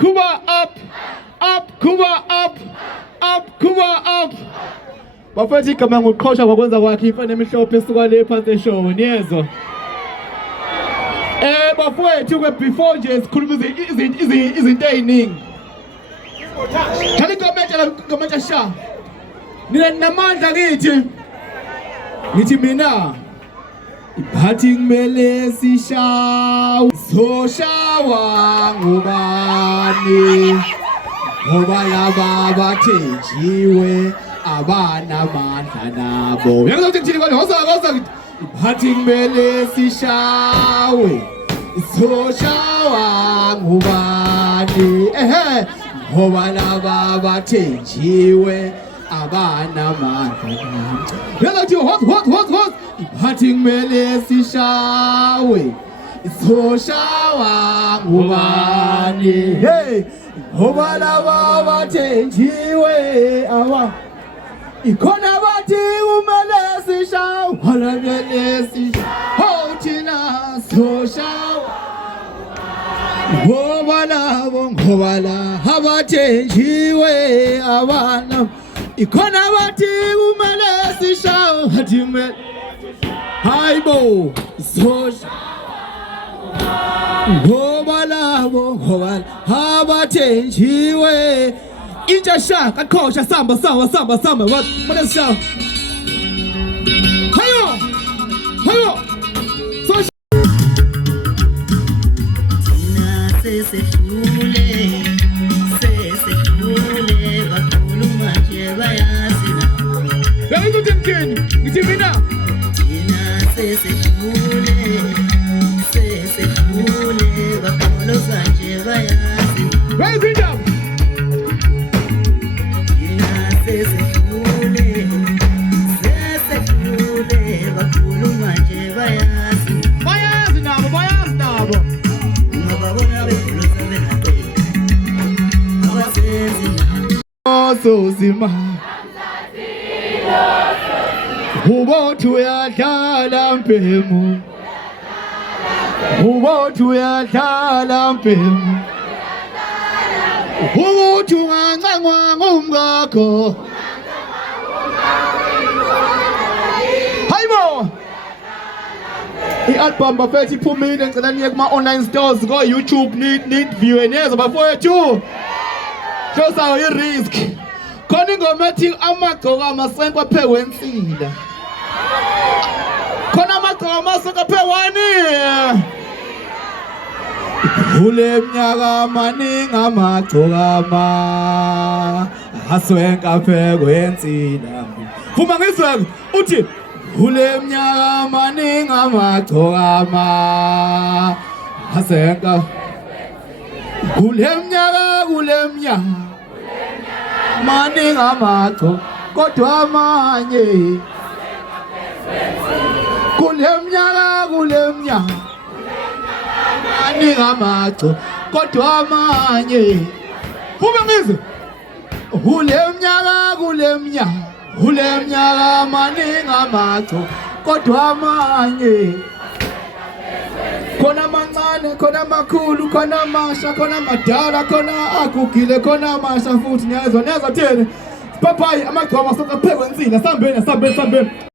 Kuba up, Kuba up, Kuba up. Bafethu igama ngokuqhosha kwakwenza kwakhe ifana emhlophe esuka le phansi eshow niyezwa. Bafethu ke before nje sikhuluma izinto eziningi. Thani komenta sha. Nina namandla ngithi mina iphathi kumele sishawa soshawa ngubani ngoba laba bathenjiwe abanamandla nabo yakuthi ngithini kodwa hosa iphathi kumele sishawe soshawa ngubani ngoba laba bathenjiwe abanamandla nabo yakuthi hot iphathi kumele sishawe soshawa ngubani ngoba laba bathenjiwe ikhona bathi kumele sishawe kumele sishawe thina soshawa ngoba laba bathenjiwe abana ikhona bathi kumele sishawe kumele hayibo soshawa ngoba laba abathenjiwe intsha sha kaqhosha samba mana sishawa hayo thina sesedlule bakhuluma nje bayazi nabo yakuthi ngithi mina thina sesedlule bakhuluma nje bayazi raise it up thina sesedlule bakhuluma nje bayazi nabo ngababona bekhulusa benaqe abasenzi sozima ubothu uyadlala mpemu ubothu uyadlala mpemu ubothu ungancangwa ngumngakho hayibo i-album bafethu iphumile ngicela niye kuma-online stores ko-YouTube need view niyeza bafowethu show sawo i-risk khona ingoma ethi amagcoka amasenkwa aphekwe ensila khona amagcoka amasenkwa aphekweni kule mnyaka maningi amagcoka asenka aphekwe ensila vuma ngizweke uthi kule mnyaka maningi amagcoka asenka kule mnyaka maningi amagcoka kodwa amanye kule mnyaka maningi amagcoka kodwa amanye vuma ngizwe kule mnyaka maningi amagcoka kodwa amanye khona amancane khona amakhulu khona amasha khona amadala khona agugile khona amasha futhi niyazwa thina papayi amagcoka amasonka aphekwe ensila sambeni